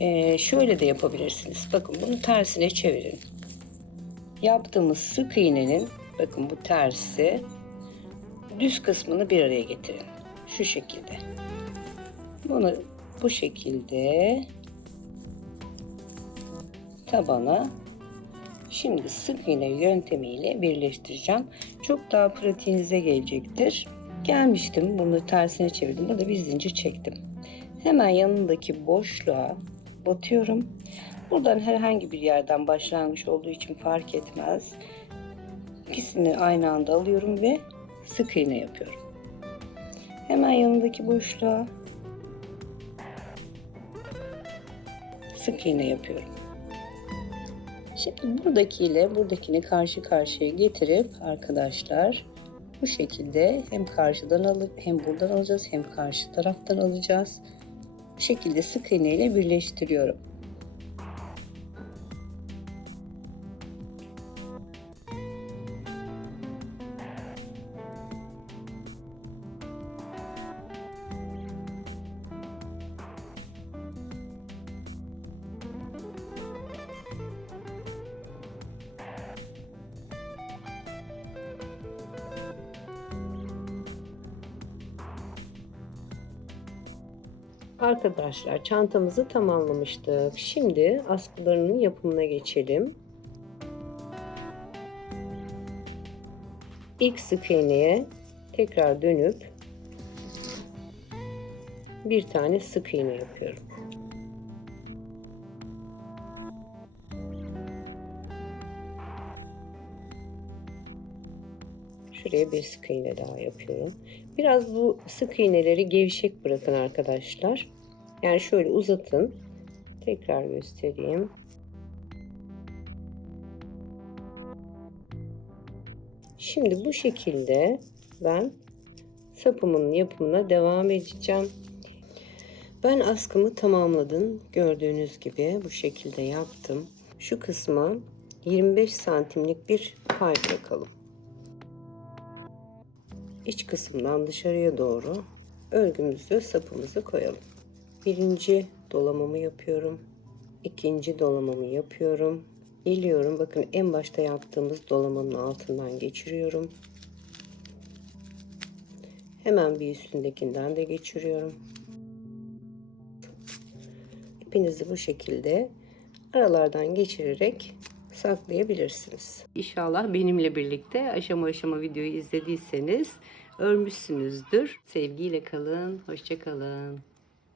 Ee, şöyle de yapabilirsiniz. Bakın bunu tersine çevirin. Yaptığımız sık iğnenin bakın bu tersi düz kısmını bir araya getirin. Şu şekilde. Bunu bu şekilde tabana şimdi sık iğne yöntemiyle birleştireceğim. Çok daha pratiğinize gelecektir. Gelmiştim bunu tersine çevirdim. Burada bir zincir çektim. Hemen yanındaki boşluğa batıyorum. Buradan herhangi bir yerden başlangıç olduğu için fark etmez. İkisini aynı anda alıyorum ve sık iğne yapıyorum. Hemen yanındaki boşluğa sık iğne yapıyorum. Şimdi buradakiyle buradakini karşı karşıya getirip arkadaşlar bu şekilde hem karşıdan alıp hem buradan alacağız hem karşı taraftan alacağız. Şekilde sık iğne ile birleştiriyorum. Arkadaşlar çantamızı tamamlamıştık. Şimdi askılarının yapımına geçelim. İlk sık iğneye tekrar dönüp bir tane sık iğne yapıyorum. Şuraya bir sık iğne daha yapıyorum. Biraz bu sık iğneleri gevşek bırakın arkadaşlar. Yani şöyle uzatın. Tekrar göstereyim. Şimdi bu şekilde ben sapımın yapımına devam edeceğim. Ben askımı tamamladım. Gördüğünüz gibi bu şekilde yaptım. Şu kısma 25 santimlik bir pay bırakalım. İç kısımdan dışarıya doğru örgümüzü sapımızı koyalım. Birinci dolamamı yapıyorum. İkinci dolamamı yapıyorum. Geliyorum. Bakın en başta yaptığımız dolamanın altından geçiriyorum. Hemen bir üstündekinden de geçiriyorum. İpinizi bu şekilde aralardan geçirerek saklayabilirsiniz. İnşallah benimle birlikte aşama aşama videoyu izlediyseniz örmüşsünüzdür. Sevgiyle kalın, hoşça kalın.